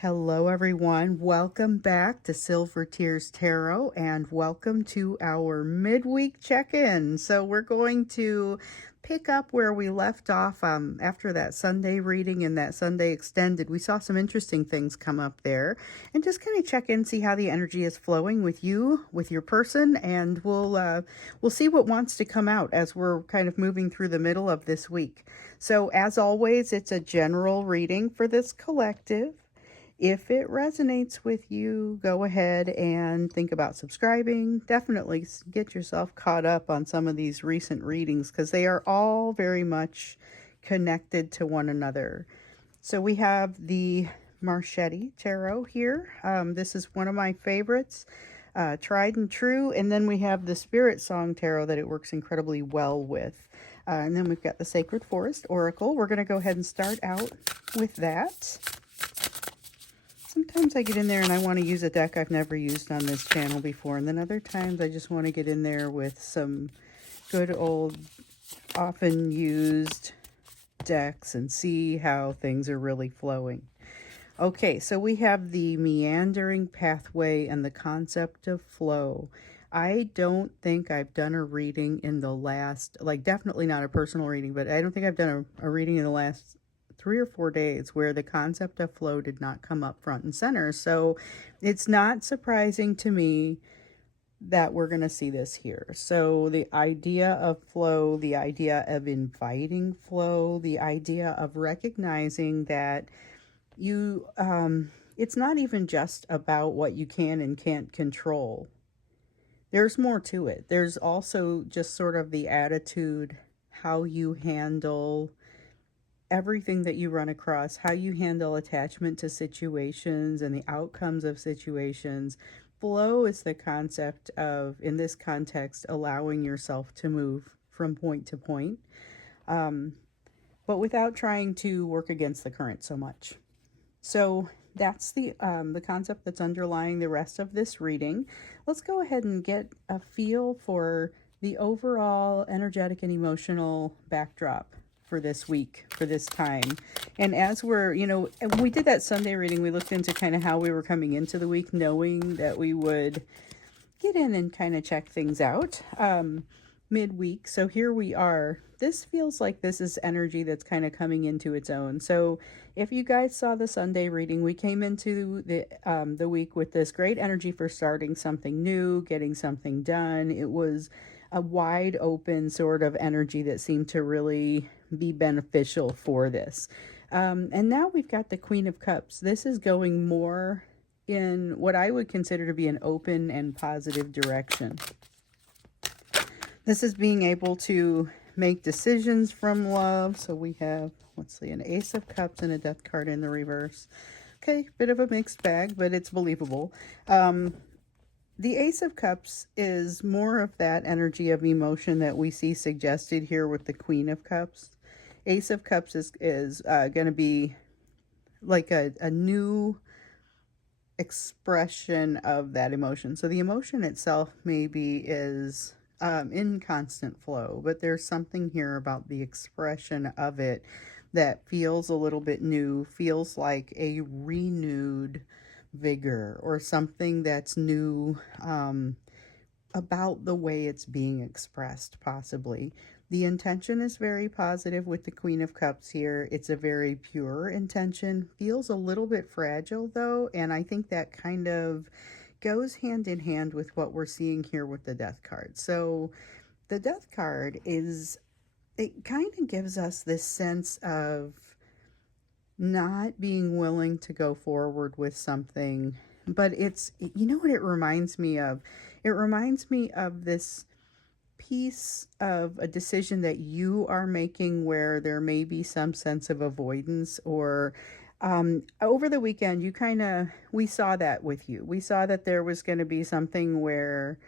Hello, everyone. Welcome back to Silver Tears Tarot and welcome to our midweek check-in. So we're going to pick up where we left off after that Sunday reading and that Sunday extended. We saw some interesting things come up there and just kind of check in, see how the energy is flowing with you, with your person, and we'll see what wants to come out as we're kind of moving through the middle of this week. So as always, it's a general reading for this collective. If it resonates with you, go ahead and think about subscribing. Definitely get yourself caught up on some of these recent readings because they are all very much connected to one another. So we have the Marchetti Tarot here. This is one of my favorites, tried and true. And then we have the Spirit Song Tarot that it works incredibly well with. And then we've got the Sacred Forest Oracle. We're going to go ahead and start out with that. Sometimes I get in there and I want to use a deck I've never used on this channel before. And then other times I just want to get in there with some good old, often used decks and see how things are really flowing. Okay, so we have the meandering pathway and the concept of flow. I don't think I've done a reading in the last, definitely not a personal reading, but I don't think I've done a reading in the last 3 or 4 days where the concept of flow did not come up front and center. So it's not surprising to me that we're going to see this here. So the idea of flow, the idea of inviting flow, the idea of recognizing that you, it's not even just about what you can and can't control. There's more to it. There's also just sort of the attitude, how you handle everything that you run across, how you handle attachment to situations and the outcomes of situations. Flow is the concept of, in this context, allowing yourself to move from point to point, but without trying to work against the current so much. So that's the concept that's underlying the rest of this reading. Let's go ahead and get a feel for the overall energetic and emotional backdrop for this week, for this time. And as we're, when we did that Sunday reading, we looked into kind of how we were coming into the week, knowing that we would get in and kind of check things out midweek. So here we are. This feels like this is energy that's kind of coming into its own. So if you guys saw the Sunday reading, we came into the week with this great energy for starting something new, getting something done. It was a wide open sort of energy that seemed to really be beneficial for this. And now we've got the Queen of Cups. This is going more in what I would consider to be an open and positive direction. This is being able to make decisions from love. So we have, let's see, an Ace of Cups and a Death card in the reverse. Okay, bit of a mixed bag, but it's believable. The Ace of Cups is more of that energy of emotion that we see suggested here with the Queen of Cups. Ace of Cups is going to be like a new expression of that emotion. So the emotion itself maybe is in constant flow, but there's something here about the expression of it that feels a little bit new, feels like a renewed vigor or something that's new about the way it's being expressed, possibly. The intention is very positive with the Queen of Cups here. It's a very pure intention. Feels a little bit fragile, though, and I think that kind of goes hand in hand with what we're seeing here with the Death card. So the Death card it kind of gives us this sense of not being willing to go forward with something, but it's, you know what it reminds me of? It reminds me of this piece of a decision that you are making where there may be some sense of avoidance or over the weekend, we saw that with you. We saw that there was going to be something where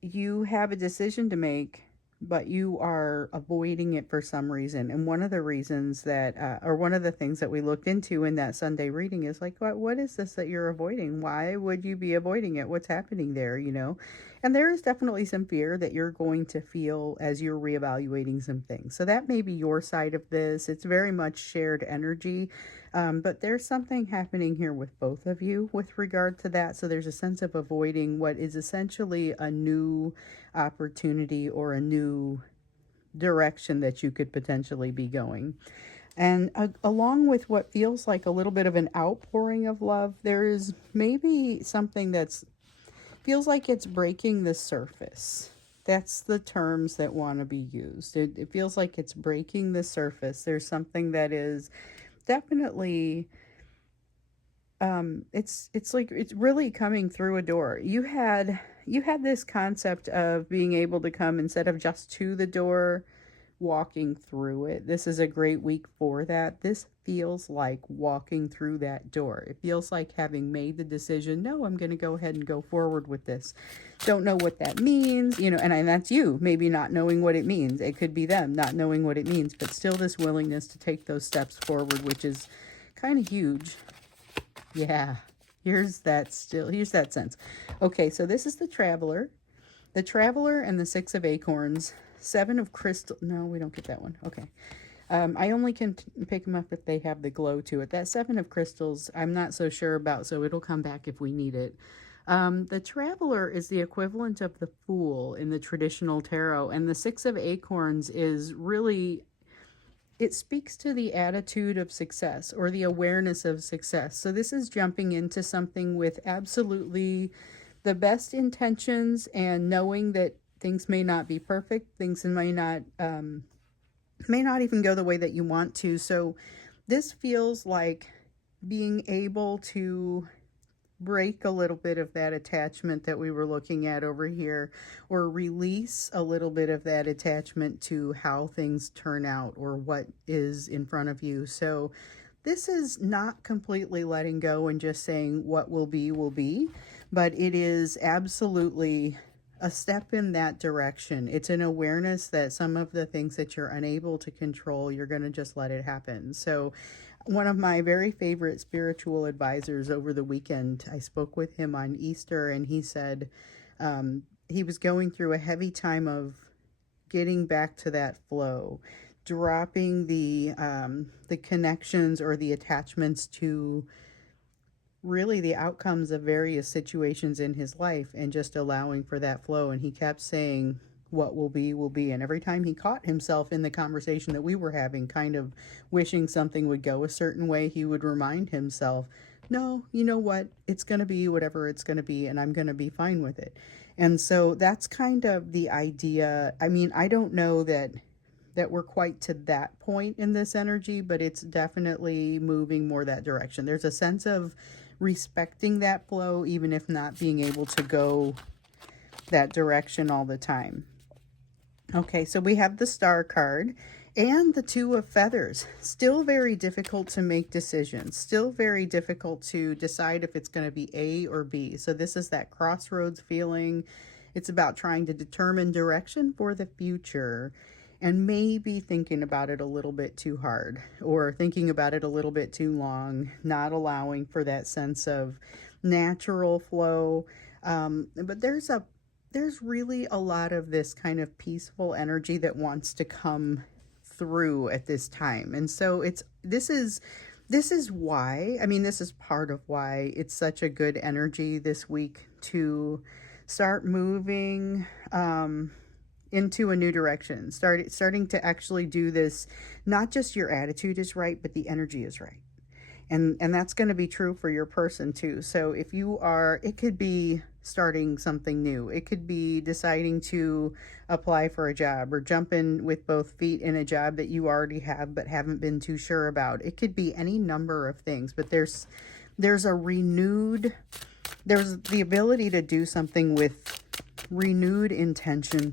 you have a decision to make, but you are avoiding it for some reason. And one of the reasons that, or one of the things that we looked into in that Sunday reading is like, what is this that you're avoiding? Why would you be avoiding it? What's happening there, And there is definitely some fear that you're going to feel as you're reevaluating some things. So that may be your side of this. It's very much shared energy. But there's something happening here with both of you with regard to that. So there's a sense of avoiding what is essentially a new opportunity or a new direction that you could potentially be going. And along with what feels like a little bit of an outpouring of love, there is maybe something that's feels like it's breaking the surface. That's the terms that want to be used. It feels like it's breaking the surface. There's something that is definitely it's like it's really coming through a door. You had this concept of being able to come instead of just to the door, walking through it. This is a great week for that. This feels like walking through that door. It feels like having made the decision, no, I'm going to go ahead and go forward with this. Don't know what that means, and that's you maybe not knowing what it means. It could be them not knowing what it means, but still this willingness to take those steps forward, which is kind of huge. Yeah, here's that sense. Okay, so this is the Traveler. The Traveler and the Six of Acorns. Seven of Crystal. No, we don't get that one. Okay. I only can pick them up if they have the glow to it. That Seven of Crystals, I'm not so sure about, so it'll come back if we need it. The Traveler is the equivalent of the Fool in the traditional tarot, and the Six of Acorns is really, it speaks to the attitude of success or the awareness of success. So this is jumping into something with absolutely the best intentions and knowing that things may not be perfect, things may not even go the way that you want to. So this feels like being able to break a little bit of that attachment that we were looking at over here, or release a little bit of that attachment to how things turn out or what is in front of you. So this is not completely letting go and just saying what will be, but it is absolutely a step in that direction. It's an awareness that some of the things that you're unable to control, you're going to just let it happen. So one of my very favorite spiritual advisors over the weekend, I spoke with him on Easter, and he said he was going through a heavy time of getting back to that flow, dropping the connections or the attachments to really the outcomes of various situations in his life, and just allowing for that flow. And he kept saying, what will be, will be. And every time he caught himself in the conversation that we were having, kind of wishing something would go a certain way, he would remind himself, no, you know what? It's going to be whatever it's going to be, and I'm going to be fine with it. And so that's kind of the idea. I mean, I don't know that we're quite to that point in this energy, but it's definitely moving more that direction. There's a sense of respecting that flow, even if not being able to go that direction all the time. Okay, so we have the Star card and the Two of Feathers. Still very difficult to make decisions. Still very difficult to decide if it's going to be A or B. So this is that crossroads feeling. It's about trying to determine direction for the future, and maybe thinking about it a little bit too hard, or thinking about it a little bit too long, not allowing for that sense of natural flow. But there's really a lot of this kind of peaceful energy that wants to come through at this time. And so this is why, I mean, this is part of why it's such a good energy this week to start moving into a new direction, starting to actually do this. Not just your attitude is right, but the energy is right. And that's going to be true for your person too. So if you are, it could be starting something new. It could be deciding to apply for a job, or jump in with both feet in a job that you already have but haven't been too sure about. It could be any number of things, but there's the ability to do something with renewed intention,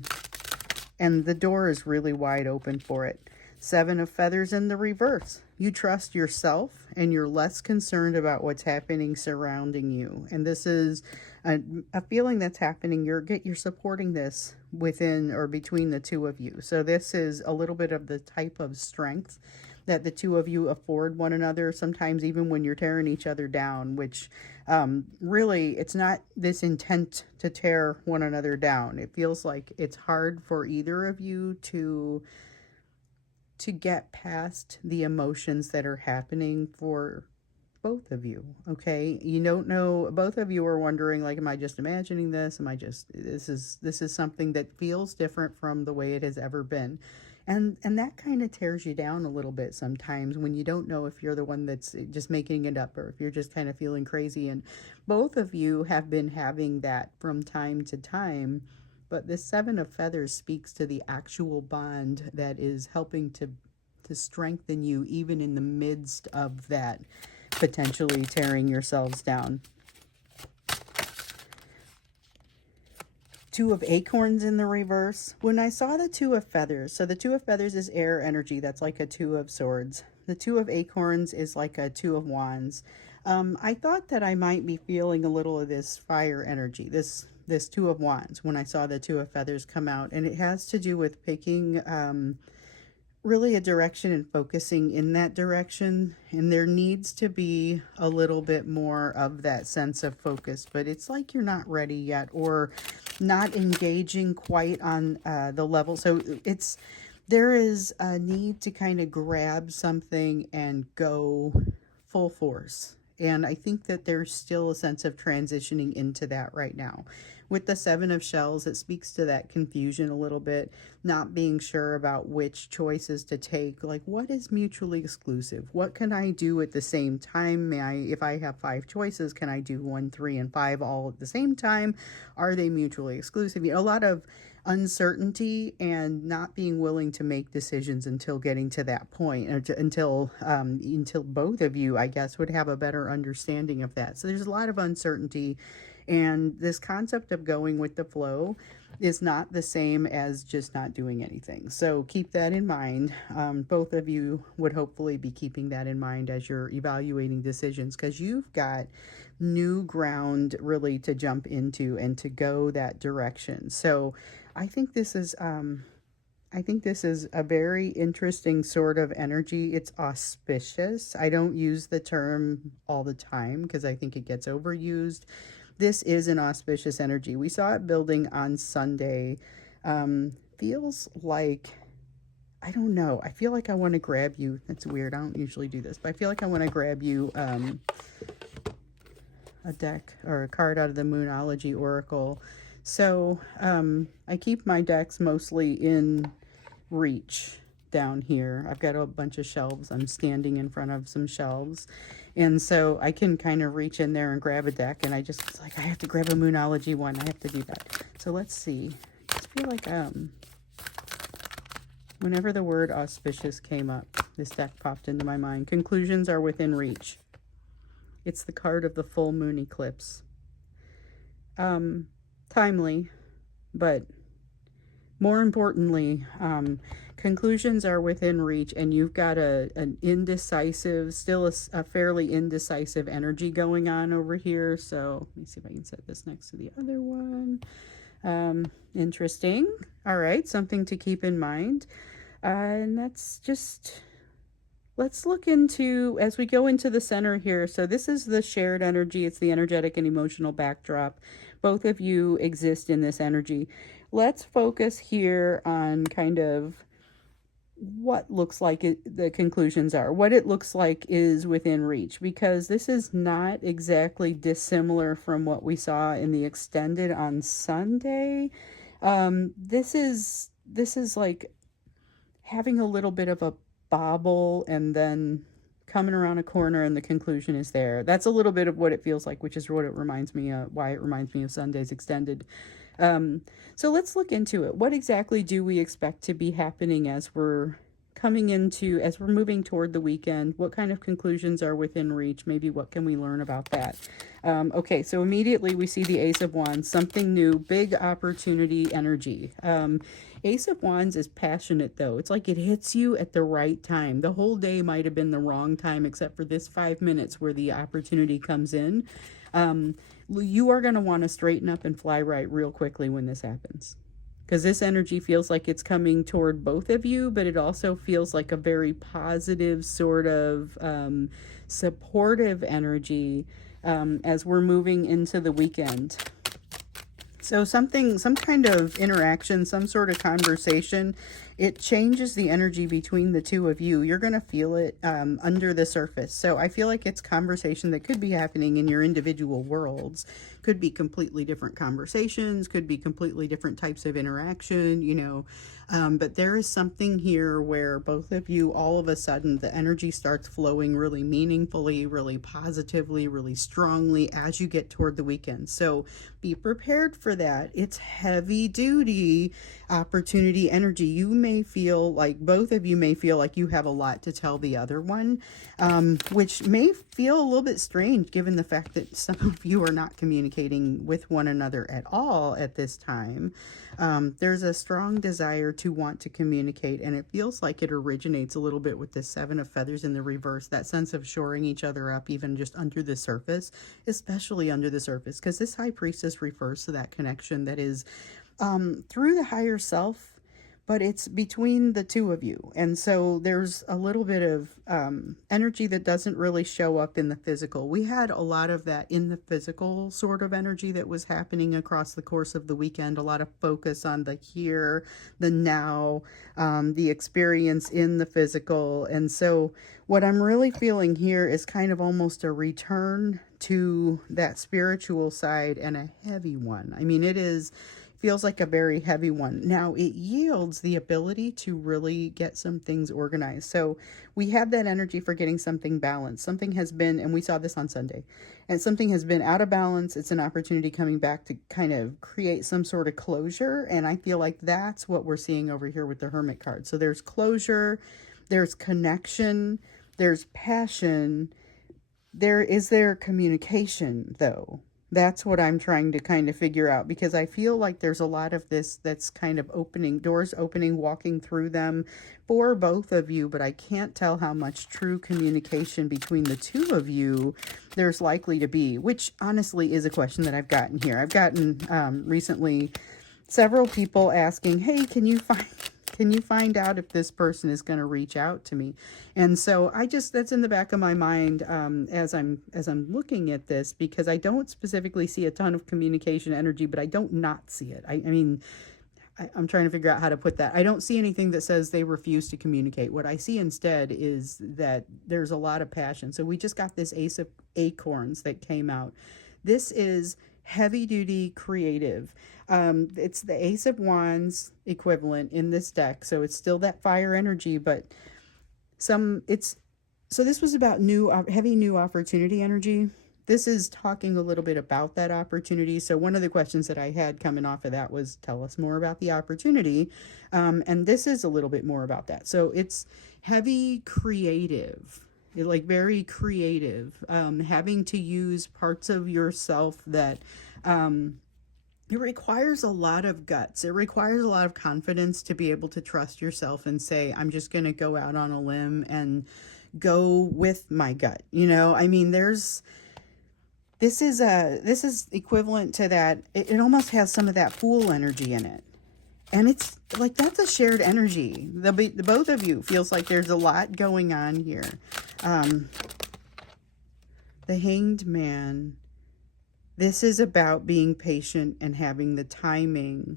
and the door is really wide open for it. Seven of Feathers in the reverse. You trust yourself and you're less concerned about what's happening surrounding you. And this is a feeling that's happening. You're supporting this within or between the two of you. So this is a little bit of the type of strength that the two of you afford one another, sometimes even when you're tearing each other down, which really, it's not this intent to tear one another down. It feels like it's hard for either of you to get past the emotions that are happening for both of you. Okay, you don't know, both of you are wondering, like, am I just imagining this? Am I just, this is something that feels different from the way it has ever been. And that kind of tears you down a little bit sometimes when you don't know if you're the one that's just making it up or if you're just kind of feeling crazy. And both of you have been having that from time to time. But this Seven of Feathers speaks to the actual bond that is helping to strengthen you even in the midst of that potentially tearing yourselves down. Two of Acorns in the reverse. When I saw the Two of Feathers, so the Two of Feathers is air energy. That's like a Two of Swords. The Two of Acorns is like a Two of Wands. I thought that I might be feeling a little of this fire energy, this Two of Wands, when I saw the Two of Feathers come out. And it has to do with picking really a direction and focusing in that direction. And there needs to be a little bit more of that sense of focus, but it's like you're not ready yet or not engaging quite on the level. So there is a need to kind of grab something and go full force. And I think that there's still a sense of transitioning into that right now. With the Seven of Shells, it speaks to that confusion a little bit, not being sure about which choices to take. Like, what is mutually exclusive? What can I do at the same time? If I have 5 choices, can I do 1, 3, and 5 all at the same time? Are they mutually exclusive? A lot of uncertainty and not being willing to make decisions until getting to that point, or until both of you, I guess, would have a better understanding of that. So there's a lot of uncertainty, and this concept of going with the flow is not the same as just not doing anything. So keep that in mind. Both of you would hopefully be keeping that in mind as you're evaluating decisions, because you've got new ground really to jump into and to go that direction. So I think this is a very interesting sort of energy. It's auspicious. I don't use the term all the time because I think it gets overused. This is an auspicious energy. We saw it building on Sunday. Feels like, I don't know. I feel like I want to grab you. That's weird. I don't usually do this, but I feel like I want to grab you a deck or a card out of the Moonology Oracle. So I keep my decks mostly in reach down here. I've got a bunch of shelves. I'm standing in front of some shelves. And so I can kind of reach in there and grab a deck. And I just was like, I have to grab a Moonology one. I have to do that. So let's see. I just feel like whenever the word auspicious came up, this deck popped into my mind. Conclusions are within reach. It's the card of the full moon eclipse. Timely, but more importantly, conclusions are within reach, and you've got an indecisive, still a fairly indecisive energy going on over here. So let me see if I can set this next to the other one. Interesting. All right, something to keep in mind. And that's just, let's look into, as we go into the center here. So this is the shared energy. It's the energetic and emotional backdrop. Both of you exist in this energy. Let's focus here on kind of what looks like the conclusions are, what it looks like is within reach, because this is not exactly dissimilar from what we saw in the extended on Sunday. This is like having a little bit of a bobble and then coming around a corner and the conclusion is there. That's a little bit of what it feels like, which is what it reminds me of, why it reminds me of Sunday's extended. So let's look into it. What exactly do we expect to be happening as we're moving toward the weekend? What kind of conclusions are within reach? Maybe what can we learn about that? Okay, so immediately we see the Ace of Wands, something new, big opportunity energy. Ace of Wands is passionate though. It's like it hits you at the right time. The whole day might have been the wrong time except for this 5 minutes where the opportunity comes in. You are going to want to straighten up and fly right real quickly when this happens, because this energy feels like it's coming toward both of you, but it also feels like a very positive sort of supportive energy as we're moving into the weekend. So some kind of interaction, some sort of conversation, it changes the energy between the two of you. You're going to feel it under the surface. So I feel like it's conversation that could be happening in your individual worlds. Could be completely different conversations, could be completely different types of interaction, you know. But there is something here where both of you, all of a sudden, the energy starts flowing really meaningfully, really positively, really strongly as you get toward the weekend. So be prepared for that. It's heavy duty opportunity energy. You may feel like, both of you may feel like you have a lot to tell the other one, which may feel a little bit strange given the fact that some of you are not communicating with one another at all at this time. There's a strong desire to want to communicate, and it feels like it originates a little bit with the Seven of Feathers in the reverse, that sense of shoring each other up even just under the surface, especially under the surface, because this High Priestess refers to that connection that is through the higher self, but it's between the two of you. And so there's a little bit of energy that doesn't really show up in the physical. We had a lot of that in the physical sort of energy that was happening across the course of the weekend. A lot of focus on the here, the now, the experience in the physical. And so what I'm really feeling here is kind of almost a return to that spiritual side, and a heavy one. I mean, feels like a very heavy one. Now it yields the ability to really get some things organized. So we have that energy for getting something balanced. Something has been, and we saw this on Sunday, and something has been out of balance. It's an opportunity coming back to kind of create some sort of closure. And I feel like that's what we're seeing over here with the Hermit card. So there's closure, there's connection, there's passion. Is there communication though? That's what I'm trying to kind of figure out, because I feel like there's a lot of this that's kind of opening, doors opening, walking through them for both of you, but I can't tell how much true communication between the two of you there's likely to be, which honestly is a question that I've gotten here. I've gotten recently several people asking, hey, can you find out if this person is going to reach out to me? And so that's in the back of my mind as I'm looking at this, because I don't specifically see a ton of communication energy, but I don't not see it. I mean, I'm trying to figure out how to put that. I don't see anything that says they refuse to communicate. What I see instead is that there's a lot of passion. So we just got this Ace of Acorns that came out. This is heavy duty creative. It's the Ace of Wands equivalent in this deck, so it's still that fire energy, but so this was about heavy new opportunity energy. This is talking a little bit about that opportunity. So one of the questions that I had coming off of that was, tell us more about the opportunity. And this is a little bit more about that. So it's heavy creative, like very creative, having to use parts of yourself that it requires a lot of guts. It requires a lot of confidence to be able to trust yourself and say, I'm just going to go out on a limb and go with my gut. You know, I mean, this is equivalent to that. It almost has some of that fool energy in it. And it's like, that's a shared energy. The both of you feels like there's a lot going on here. The Hanged Man. This is about being patient and having the timing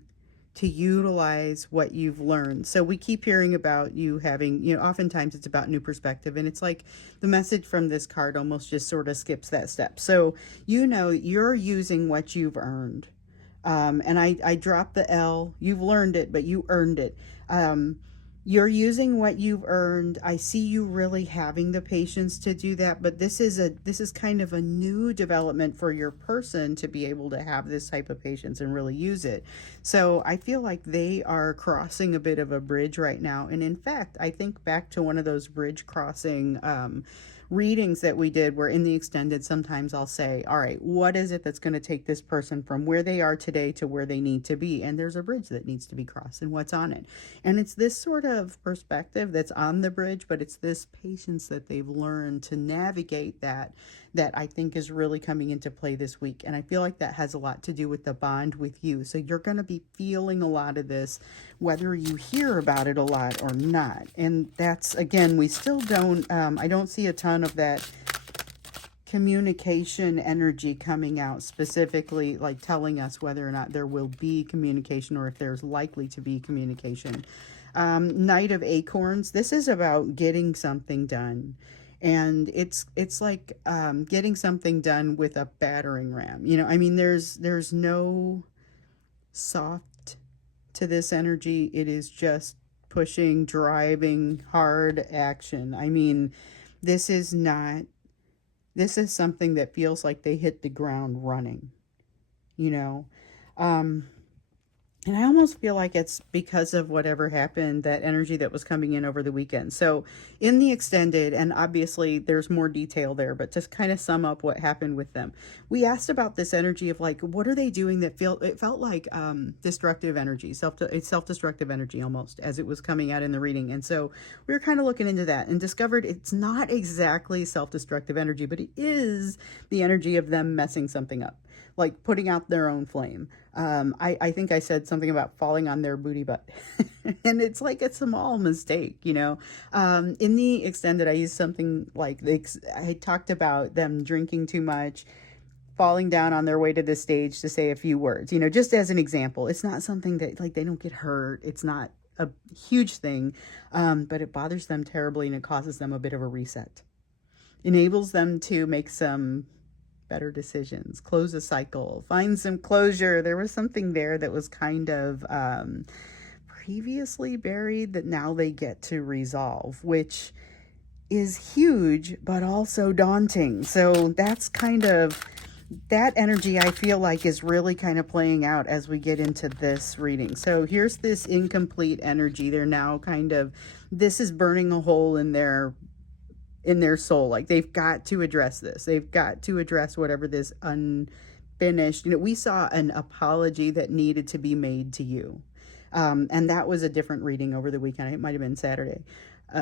to utilize what you've learned. So we keep hearing about you having, oftentimes it's about new perspective, and it's like the message from this card almost just sort of skips that step. So, you're using what you've earned. And I dropped the L. You've learned it, but you earned it. You're using what you've earned. I see you really having the patience to do that, but this is kind of a new development for your person to be able to have this type of patience and really use it. So I feel like they are crossing a bit of a bridge right now. And in fact, I think back to one of those bridge crossing readings that we did, where in the extended, sometimes I'll say, all right, what is it that's going to take this person from where they are today to where they need to be? And there's a bridge that needs to be crossed, and what's on it. And it's this sort of perspective that's on the bridge, but it's this patience that they've learned to navigate that that I think is really coming into play this week. And I feel like that has a lot to do with the bond with you. So you're going to be feeling a lot of this, whether you hear about it a lot or not. And that's, again, we still don't, I don't see a ton of that communication energy coming out, specifically like telling us whether or not there will be communication or if there's likely to be communication. Knight of Acorns, this is about getting something done. And it's like getting something done with a battering ram. You know, I mean, there's no soft to this energy. It is just pushing, driving, hard action. I mean, this is something that feels like they hit the ground running, you know. And I almost feel like it's because of whatever happened, that energy that was coming in over the weekend. So in the extended, and obviously there's more detail there, but just kind of sum up what happened with them. We asked about this energy of like, what are they doing that it felt like destructive energy, self-destructive energy almost, as it was coming out in the reading. And so we were kind of looking into that and discovered it's not exactly self-destructive energy, but it is the energy of them messing something up, like putting out their own flame. I think I said something about falling on their booty butt. And it's like a small mistake, you know. In the extended, I used something like, I talked about them drinking too much, falling down on their way to the stage to say a few words, you know, just as an example. It's not something that, like, they don't get hurt. It's not a huge thing, but it bothers them terribly and it causes them a bit of a reset. Enables them to make some better decisions, close a cycle, find some closure. There was something there that was kind of previously buried that now they get to resolve, which is huge, but also daunting. So that's kind of, that energy I feel like is really kind of playing out as we get into this reading. So here's this incomplete energy. They're now kind of, this is burning a hole in their soul. Like, they've got to address this. They've got to address whatever this unfinished, you know, we saw an apology that needed to be made to you. And that was a different reading over the weekend. It might've been Saturday.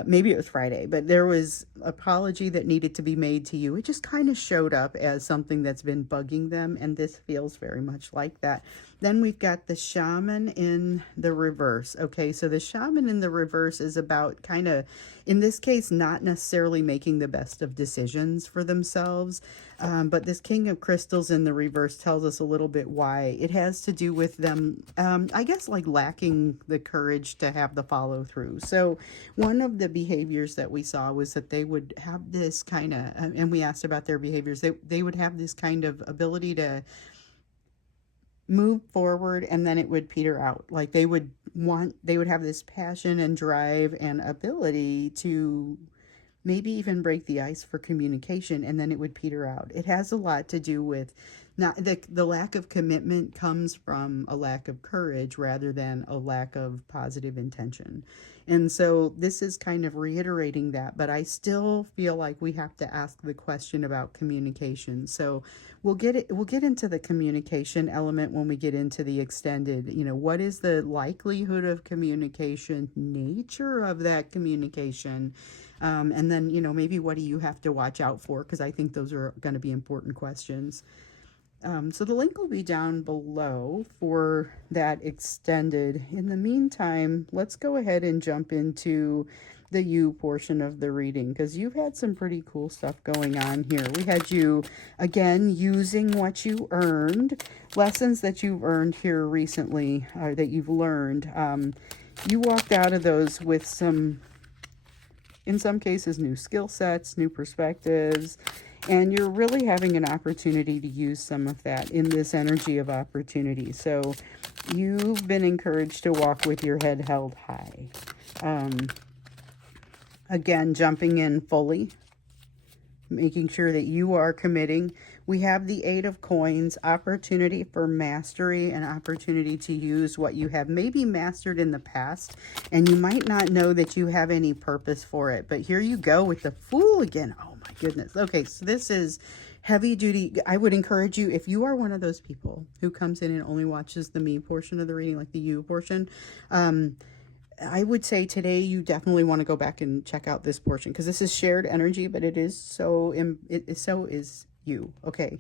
Maybe it was Friday, but there was apology that needed to be made to you. It just kind of showed up as something that's been bugging them. And this feels very much like that. Then we've got the Shaman in the reverse. Okay, so the Shaman in the reverse is about kind of, in this case, not necessarily making the best of decisions for themselves. But this King of Crystals in the reverse tells us a little bit why. It has to do with them, I guess, like lacking the courage to have the follow through. So one of the behaviors that we saw was that they would have this kind of, and we asked about their behaviors, they would have this kind of ability to move forward and then it would peter out. Like they would have this passion and drive and ability to maybe even break the ice for communication, and then it would peter out. It has a lot to do with not the lack of commitment comes from a lack of courage rather than a lack of positive intention. And so this is kind of reiterating that, but I still feel like we have to ask the question about communication. So we'll get into the communication element when we get into the extended. You know, what is the likelihood of communication, nature of that communication? And then, you know, maybe what do you have to watch out for? Because I think those are going to be important questions. So the link will be down below for that extended. In the meantime, let's go ahead and jump into the you portion of the reading, because you've had some pretty cool stuff going on here. We had you, again, using what you earned, lessons that you've earned here recently, that you've learned. You walked out of those with some, in some cases, new skill sets, new perspectives, and you're really having an opportunity to use some of that in this energy of opportunity. So you've been encouraged to walk with your head held high. Again, jumping in fully, making sure that you are committing. We have the Eight of Coins, opportunity for mastery and opportunity to use what you have maybe mastered in the past, and you might not know that you have any purpose for it. But here you go with the Fool again. Oh my goodness. Okay, so this is heavy duty. I would encourage you, if you are one of those people who comes in and only watches the me portion of the reading, like the you portion, I would say today you definitely want to go back and check out this portion, because this is shared energy, but it is so, so is you. Okay.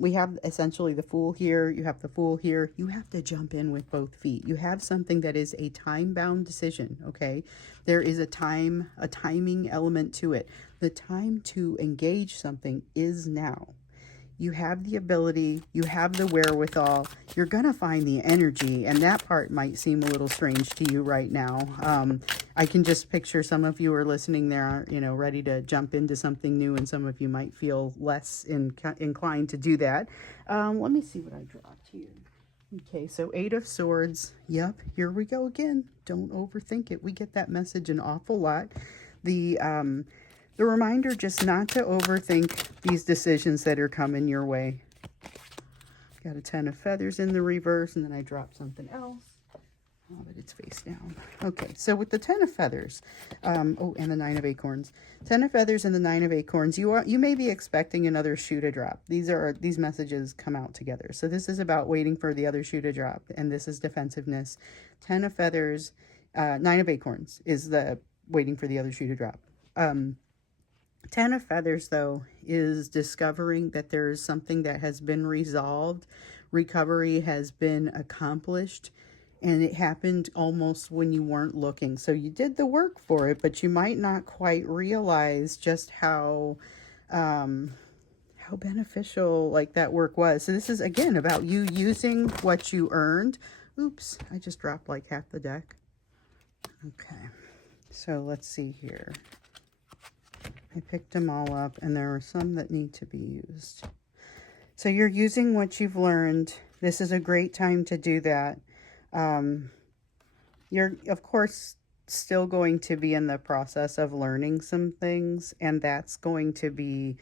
We have essentially the Fool here. You have the Fool here. You have to jump in with both feet. You have something that is a time-bound decision. Okay. There is a timing element to it. The time to engage something is now. You have the ability, you have the wherewithal, you're going to find the energy, and that part might seem a little strange to you right now. I can just picture some of you are listening there, you know, ready to jump into something new, and some of you might feel less inclined to do that. Let me see what I dropped here. Okay, so 8 of Swords. Yep, here we go again. Don't overthink it. We get that message an awful lot. The reminder just not to overthink these decisions that are coming your way. Got a 10 of Feathers in the reverse, and then I dropped something else. Oh, but it's face down. Okay, so with the 10 of Feathers, oh, and the 9 of Acorns. 10 of Feathers and the 9 of Acorns, you may be expecting another shoe to drop. These messages come out together. So this is about waiting for the other shoe to drop, and this is defensiveness. 10 of Feathers, 9 of Acorns is the waiting for the other shoe to drop. 10 of Feathers, though, is discovering that there is something that has been resolved. Recovery has been accomplished, and it happened almost when you weren't looking. So you did the work for it, but you might not quite realize just how beneficial like that work was. So this is, again, about you using what you earned. Oops, I just dropped like half the deck. Okay, so let's see here. I picked them all up, and there are some that need to be used. So you're using what you've learned. This is a great time to do that. You're, of course, still going to be in the process of learning some things, and that's going to be,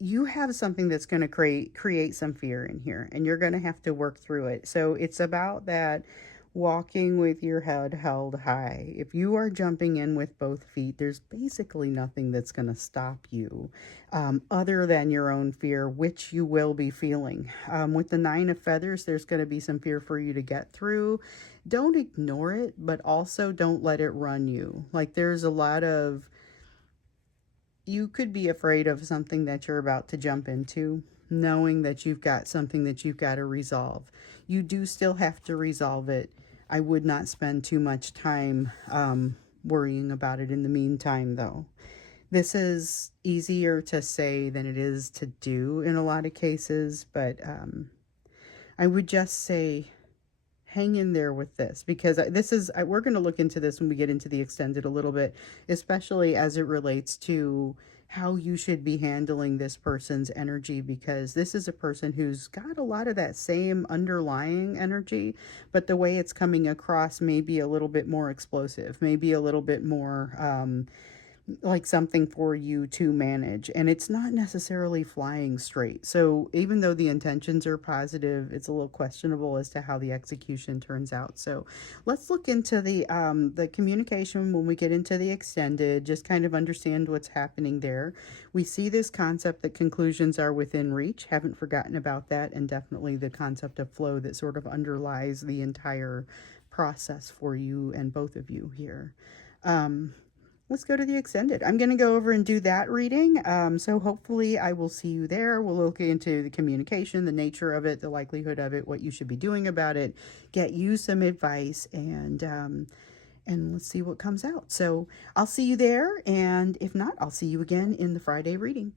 you have something that's going to create some fear in here, and you're going to have to work through it. So it's about that walking with your head held high. If you are jumping in with both feet, there's basically nothing that's going to stop you other than your own fear, which you will be feeling. With the 9 of Feathers, there's going to be some fear for you to get through. Don't ignore it, but also don't let it run you. Like, there's a lot of, you could be afraid of something that you're about to jump into, knowing that you've got something that you've got to resolve. You do still have to resolve it. I would not spend too much time worrying about it in the meantime, though. This is easier to say than it is to do in a lot of cases, but I would just say hang in there with this, because we're going to look into this when we get into the extended a little bit, especially as it relates to how you should be handling this person's energy, because this is a person who's got a lot of that same underlying energy, but the way it's coming across may be a little bit more explosive, maybe a little bit more like something for you to manage, and it's not necessarily flying straight. So even though the intentions are positive, it's a little questionable as to how the execution turns out. So let's look into the communication when we get into the extended, just kind of understand what's happening there. We see this concept that conclusions are within reach, haven't forgotten about that, and definitely the concept of flow that sort of underlies the entire process for you and both of you here. Let's go to the extended. I'm going to go over and do that reading. So hopefully I will see you there. We'll look into the communication, the nature of it, the likelihood of it, what you should be doing about it, get you some advice, and let's see what comes out. So I'll see you there. And if not, I'll see you again in the Friday reading.